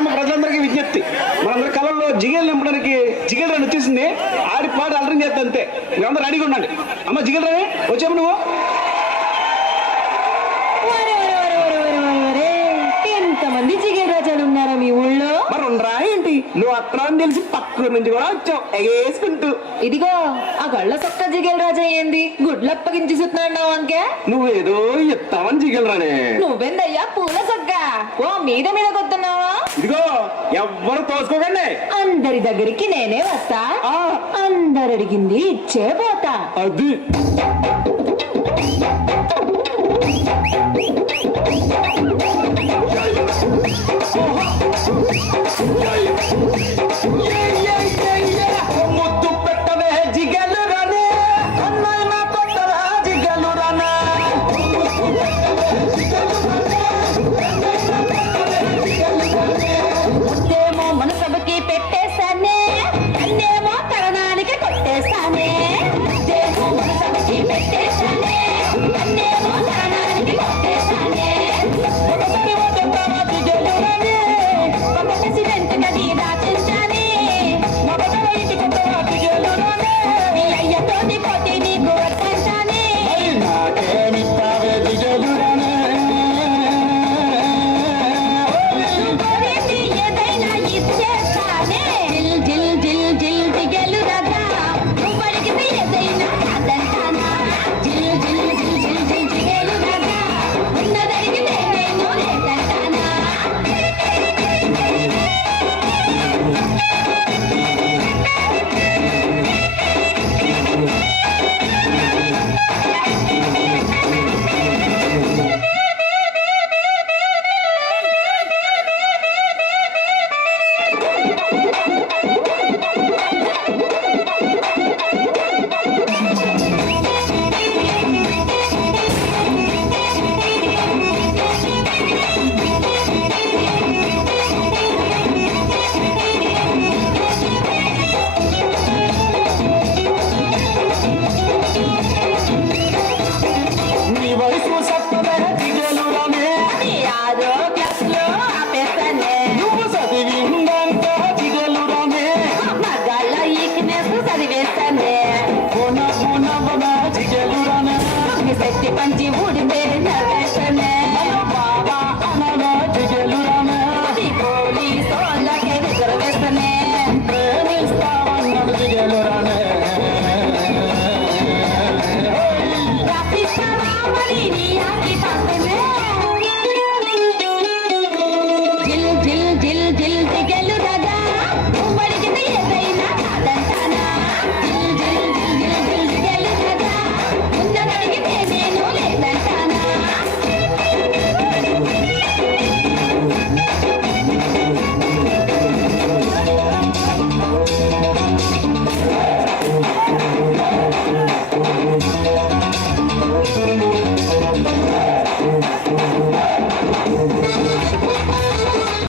గ్రామ ప్రజలందరికీ విజ్ఞప్తి, మనందరి కళల్లో జిగేలు నింపడానికి జిగేల్ రాని వచ్చేసింది. ఆడి పాట అలరం చేస్తా అంతే. మీరందరూ రెడీగా ఉండండి. అమ్మ జిగేల్ రాని వచ్చాము నువ్వు. ఎంతమంది జిగేల్ రాజాలు ఉన్నారా మీ ఊళ్ళో? మరి ఉండరా ఏంటి? నువ్వు అట్లా అని తెలిసి పక్కన నుంచి కూడా వచ్చావు ఎగేసుకుంటూ. ఇదిగో ఆ గళ్ళ సొక్క జిగేల్ రాజా ఏంది గుడ్లప్పగించి సుతున్నాడు అంకే? నువ్వేదో ఎత్తావని జిగేల్ రానే. నువ్వెందయ్యా పూల సొక్క ఓ మీద మీద కొత్తున్నావా? ఇదిగో ఎవ్వరు తోసుకోకండి. అందరి దగ్గరికి నేనే వస్తా, అందరు అడిగింది ఇచ్చే పోతా. అది